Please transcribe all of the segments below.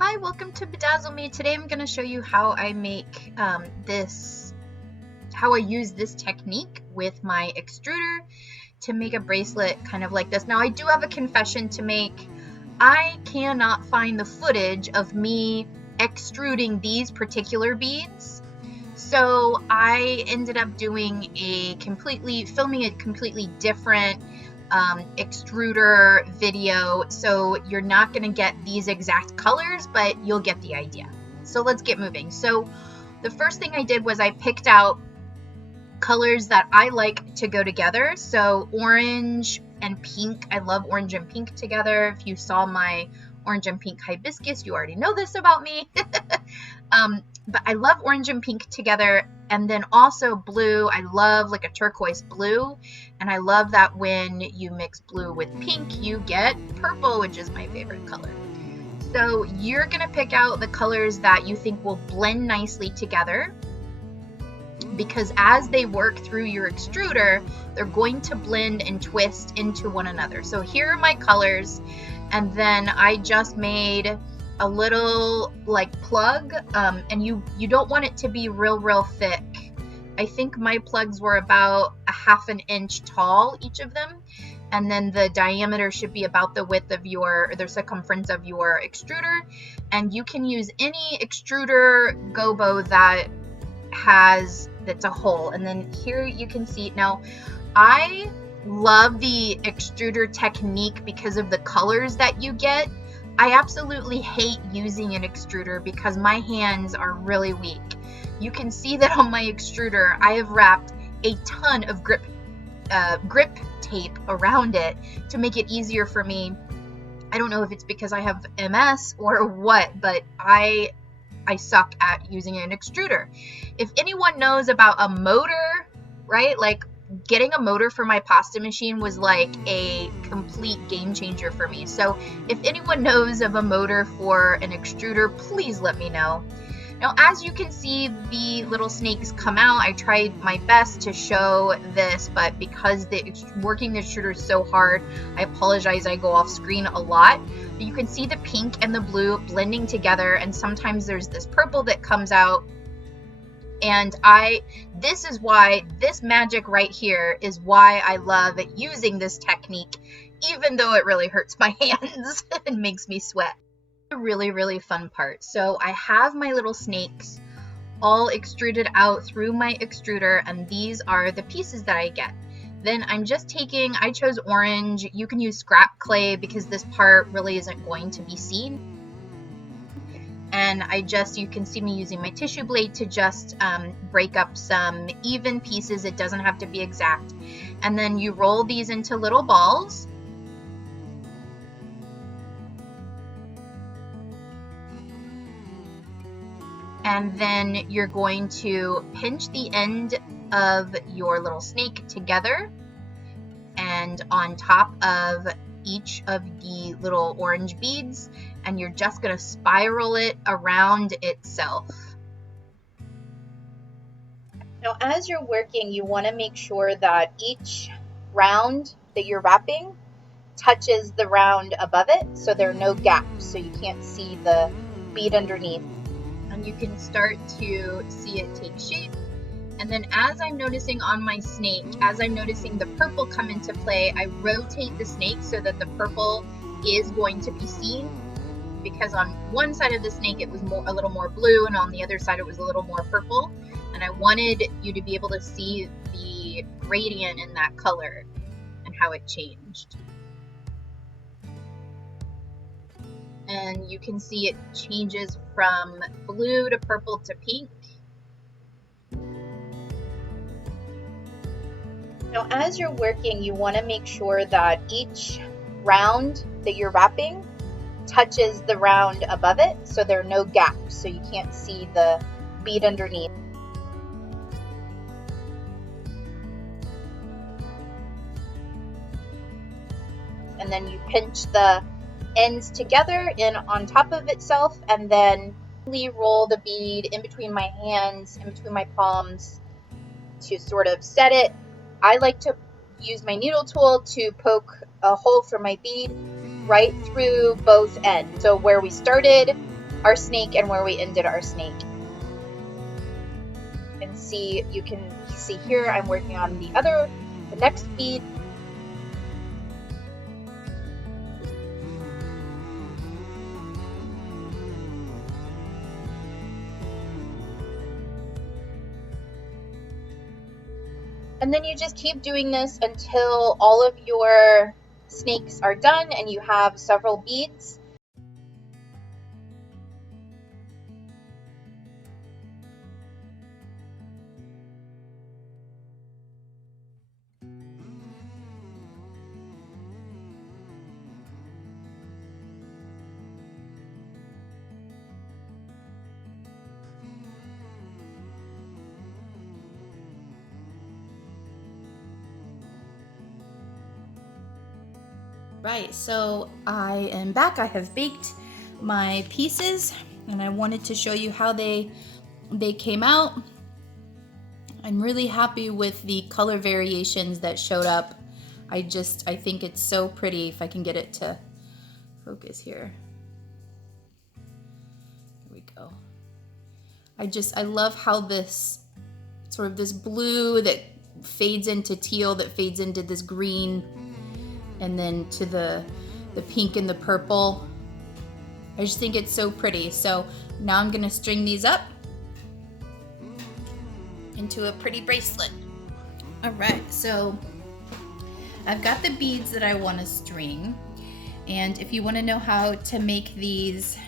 Hi, welcome to Bedazzle Me. Today I'm going to show you how I make how I use this technique with my extruder to make a bracelet kind of like this. Now I do have a confession to make. I cannot find the footage of me extruding these particular beads. So I ended up filming a completely different extruder video, so you're not going to get these exact colors, but you'll get the idea. So let's get moving. So the first thing I did was I picked out colors that I like to go together. So orange and pink. I love orange and pink together. If you saw my orange and pink hibiscus, you already know this about me. But I love orange and pink together, and then also blue. I love like a turquoise blue, and I love that when you mix blue with pink, you get purple, which is my favorite color. So you're gonna pick out the colors that you think will blend nicely together, because as they work through your extruder, they're going to blend and twist into one another. So here are my colors, and then I just made a little like plug, and you don't want it to be real thick. I think my plugs were about a ½ an inch tall, each of them, and then the diameter should be about the width of the circumference of your extruder. And you can use any extruder gobo that's a hole. And then here you can see, now I love the extruder technique because of the colors that you get. I absolutely hate using an extruder because my hands are really weak. You can see that on my extruder, I have wrapped a ton of grip tape around it to make it easier for me. I don't know if it's because I have MS or what, but I suck at using an extruder. If anyone knows about a motor, right? Like getting a motor for my pasta machine was like a complete game changer for me. So if anyone knows of a motor for an extruder, please let me know. Now, as you can see, the little snakes come out. I tried my best to show this, but because working the extruder is so hard, I apologize, I go off screen a lot. But you can see the pink and the blue blending together, and sometimes there's this purple that comes out. And this magic right here is why I love using this technique, even though it really hurts my hands and makes me sweat. A really fun part. So I have my little snakes all extruded out through my extruder, and these are the pieces that I get. Then I chose orange. You can use scrap clay because this part really isn't going to be seen. And you can see me using my tissue blade to just break up some even pieces. It doesn't have to be exact. And then you roll these into little balls. And then you're going to pinch the end of your little snake together and on top of each of the little orange beads, and you're just going to spiral it around itself. Now, as you're working, you want to make sure that each round that you're wrapping touches the round above it, so there are no gaps, so you can't see the bead underneath. And you can start to see it take shape. And then as I'm noticing on my snake, as I'm noticing the purple come into play, I rotate the snake so that the purple is going to be seen, because on one side of the snake it was a little more blue, and on the other side it was a little more purple. And I wanted you to be able to see the gradient in that color and how it changed. And you can see it changes from blue to purple to pink. Now, as you're working, you want to make sure that each round that you're wrapping touches the round above it, so there are no gaps, so you can't see the bead underneath. And then you pinch the ends together in on top of itself, and then roll the bead in between my hands, in between my palms, to sort of set it. I like to use my needle tool to poke a hole for my bead right through both ends. So where we started our snake and where we ended our snake. And see, you can see here I'm working on the next bead. And then you just keep doing this until all of your snakes are done and you have several beads. Right, so I am back. I have baked my pieces and I wanted to show you how they came out. I'm really happy with the color variations that showed up. I think it's so pretty. If I can get it to focus here. Here we go. I love how this sort of this blue that fades into teal, that fades into this green, and then to the pink and the purple. I just think it's so pretty. So now I'm gonna string these up into a pretty bracelet. All right, so I've got the beads that I want to string, and if you want to know how to make these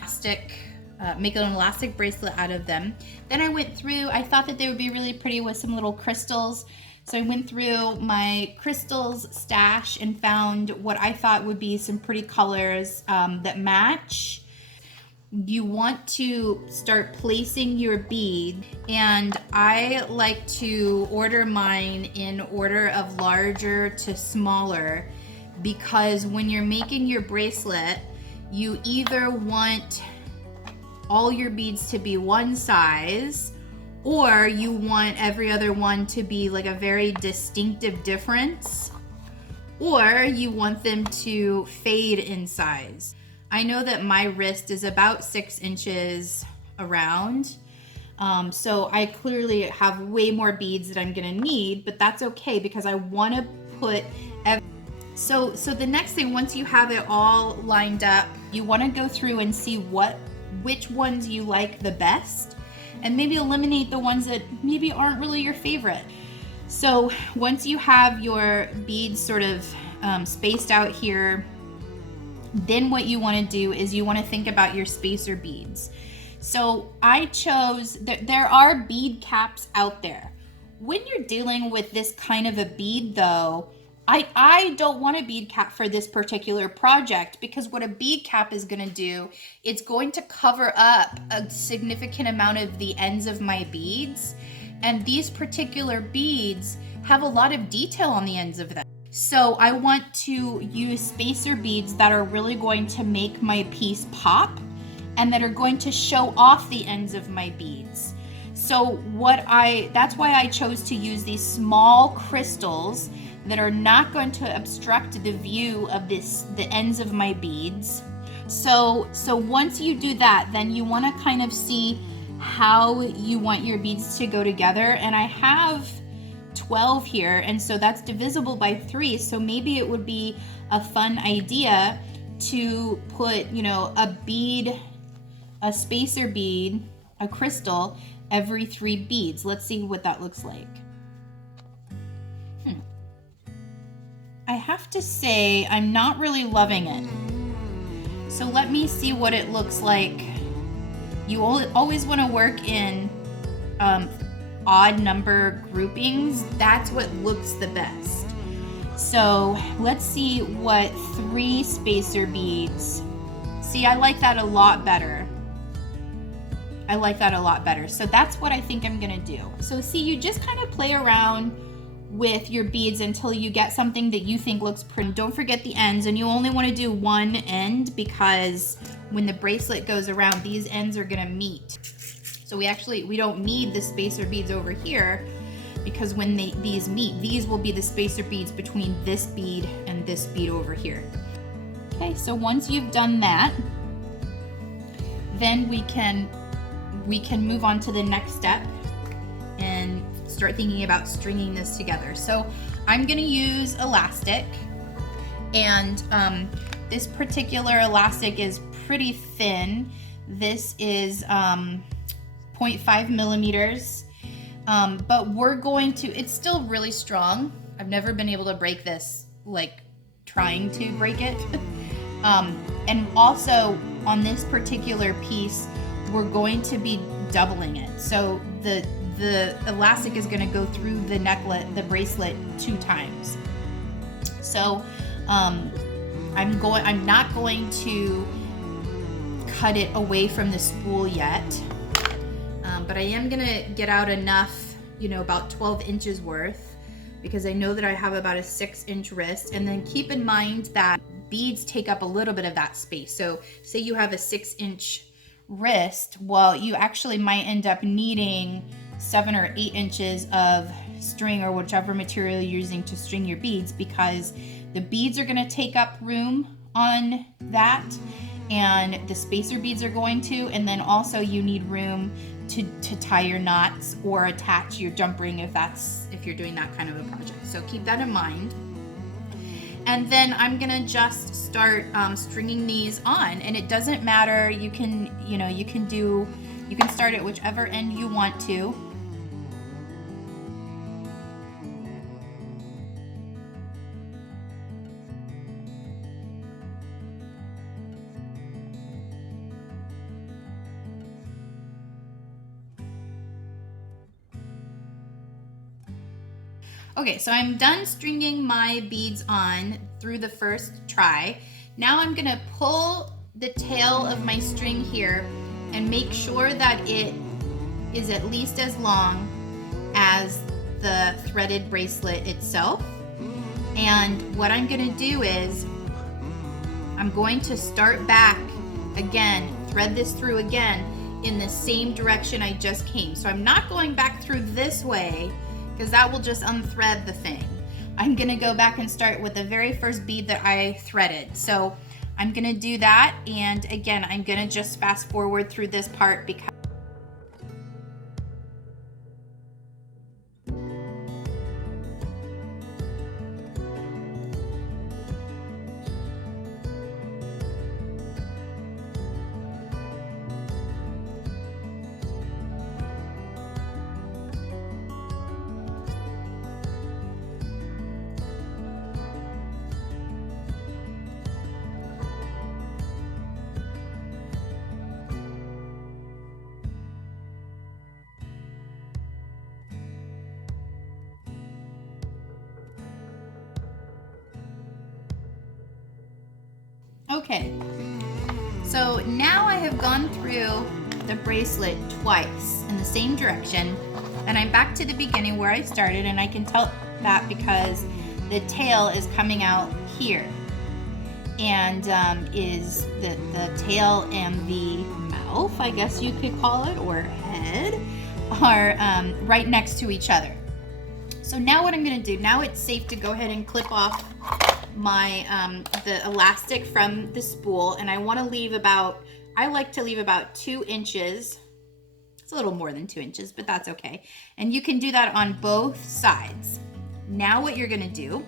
make an elastic bracelet out of them, then I went through, I thought that they would be really pretty with some little crystals. So I went through my crystals stash and found what I thought would be some pretty colors that match. You want to start placing your bead, and I like to order mine in order of larger to smaller, because when you're making your bracelet, you either want all your beads to be one size, or you want every other one to be like a very distinctive difference, or you want them to fade in size. I know that my wrist is about 6 inches around, so I clearly have way more beads that I'm gonna need, but that's okay because I wanna put so the next thing, once you have it all lined up, you wanna go through and see which ones you like the best, and maybe eliminate the ones that maybe aren't really your favorite. So once you have your beads sort of spaced out here, then what you want to do is you want to think about your spacer beads. So I chose, there are bead caps out there. When you're dealing with this kind of a bead though, I don't want a bead cap for this particular project, because what a bead cap is going to do, it's going to cover up a significant amount of the ends of my beads. And these particular beads have a lot of detail on the ends of them. So I want to use spacer beads that are really going to make my piece pop and that are going to show off the ends of my beads. So that's why I chose to use these small crystals that are not going to obstruct the view of the ends of my beads. So once you do that, then you want to kind of see how you want your beads to go together. And I have 12 here, and so that's divisible by 3, so maybe it would be a fun idea to put, you know, a spacer bead, a crystal every 3 beads. Let's see what that looks like. I have to say I'm not really loving it, so let me see what it looks like. You always want to work in odd number groupings. That's what looks the best. So let's see what 3 spacer beads. See, I like that a lot better. I like that a lot better. So that's what I think I'm gonna do. So see, you just kind of play around with your beads until you get something that you think looks pretty. Don't forget the ends, and you only want to do one end, because when the bracelet goes around, these ends are gonna meet. So we don't need the spacer beads over here, because when these meet, these will be the spacer beads between this bead and this bead over here. Okay, so once you've done that, then we can move on to the next step and start thinking about stringing this together. So I'm gonna use elastic, and this particular elastic is pretty thin. This is 0.5 millimeters, but we're going to, it's still really strong. I've never been able to break this, like trying to break it. And also on this particular piece, we're going to be doubling it. So the elastic is going to go through the bracelet 2 times. So I'm not going to cut it away from the spool yet, but I am going to get out enough, about 12 inches worth, because I know that I have about a 6-inch wrist. And then keep in mind that beads take up a little bit of that space. So say you have a 6-inch wrist, well, you actually might end up needing 7 or 8 inches of string or whichever material you're using to string your beads, because the beads are going to take up room on that, and the spacer beads are going to, and then also you need room to tie your knots or attach your jump ring if you're doing that kind of a project. So keep that in mind. And then I'm gonna just start stringing these on, and it doesn't matter. You can start at whichever end you want to. Okay, so I'm done stringing my beads on through the first try. Now I'm gonna pull the tail of my string here and make sure that it is at least as long as the threaded bracelet itself. And what I'm gonna do is I'm going to start back again, thread this through again in the same direction I just came. So I'm not going back through this way, because that will just unthread the thing. I'm gonna go back and start with the very first bead that I threaded. So I'm gonna do that, and again, I'm gonna just fast forward through this part because okay, so now I have gone through the bracelet twice in the same direction, and I'm back to the beginning where I started, and I can tell that because the tail is coming out here, and is the tail and the mouth, I guess you could call it, or head, are right next to each other. So now what I'm going to do, now it's safe to go ahead and clip off my the elastic from the spool, and I want to leave about, I like to leave about 2 inches. It's a little more than 2 inches, but that's okay. And you can do that on both sides. Now what you're going to do,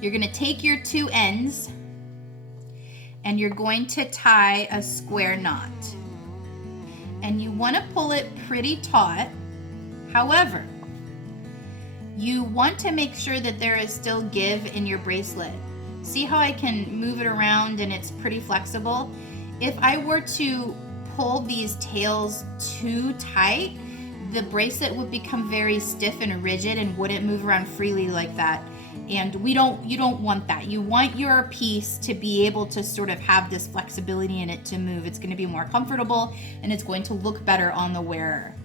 you're going to take your 2 ends and you're going to tie a square knot. And you want to pull it pretty taut. However, you want to make sure that there is still give in your bracelet. See how I can move it around and it's pretty flexible? If I were to pull these tails too tight, the bracelet would become very stiff and rigid and wouldn't move around freely like that. And you don't want that. You want your piece to be able to sort of have this flexibility in it to move. It's going to be more comfortable and it's going to look better on the wearer.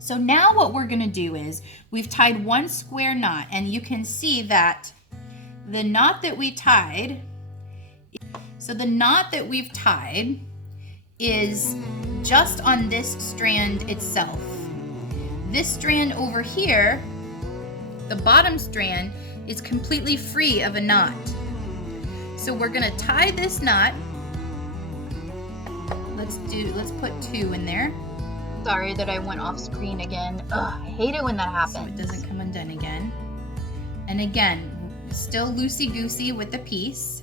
So now what we're going to do is we've tied 1 square knot, and you can see that the knot that we tied, so the knot that we've tied is just on this strand itself. This strand over here, the bottom strand, is completely free of a knot. So we're going to tie this knot let's put 2 in there. Sorry that I went off screen again. Ugh, I hate it when that happens. So it doesn't come undone again. And again, still loosey-goosey with the piece.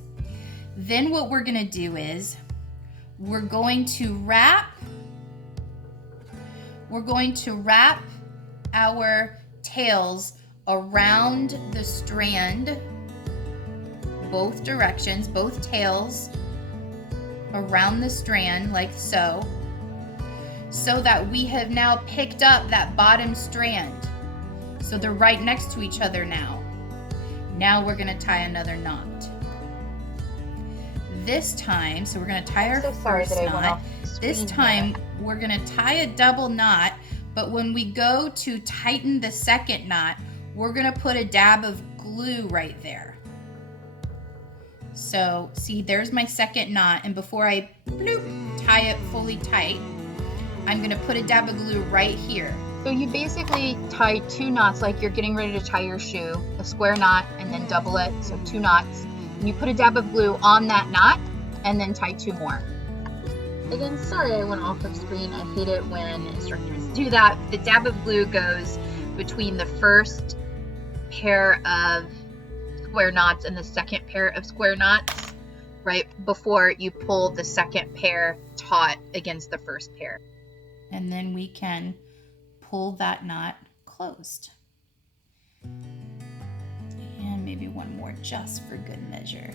Then what we're gonna do is we're going to wrap our tails around the strand, both directions, both tails around the strand like so that we have now picked up that bottom strand. So they're right next to each other now. Now we're gonna tie another knot. This time, so we're gonna tie our first knot. This time we're gonna tie a double knot, but when we go to tighten the second knot, we're gonna put a dab of glue right there. So see, there's my second knot, and before I bloop, tie it fully tight, I'm gonna put a dab of glue right here. So you basically tie 2 knots like you're getting ready to tie your shoe, a square knot and then double it, so 2 knots. And you put a dab of glue on that knot and then tie 2 more. Again, sorry I went off of screen. I hate it when instructors do that. The dab of glue goes between the first pair of square knots and the second pair of square knots, right before you pull the second pair taut against the first pair. And then we can pull that knot closed. And maybe one more just for good measure.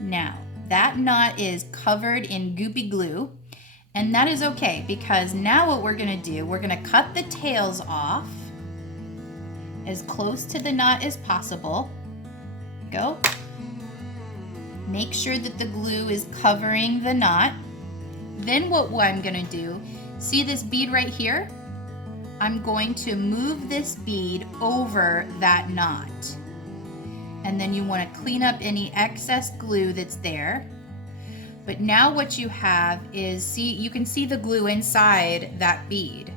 Now, that knot is covered in goopy glue, and that is okay because now what we're gonna do, we're gonna cut the tails off as close to the knot as possible. Go. Make sure that the glue is covering the knot. Then what I'm gonna do, see this bead right here? I'm going to move this bead over that knot. And then you want to clean up any excess glue that's there. But now what you have is, see, you can see the glue inside that bead.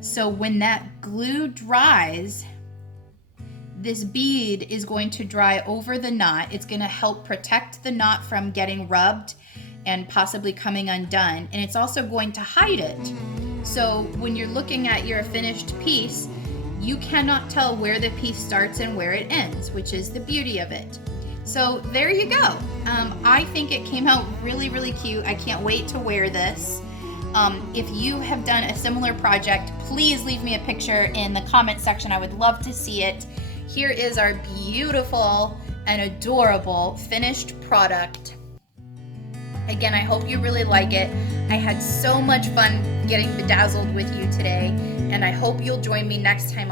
So when that glue dries, this bead is going to dry over the knot. It's going to help protect the knot from getting rubbed and possibly coming undone. And it's also going to hide it. So when you're looking at your finished piece, you cannot tell where the piece starts and where it ends, which is the beauty of it. So there you go. I think it came out really, really cute. I can't wait to wear this. If you have done a similar project, please leave me a picture in the comment section. I would love to see it. Here is our beautiful and adorable finished product. Again, I hope you really like it. I had so much fun getting bedazzled with you today, and I hope you'll join me next time.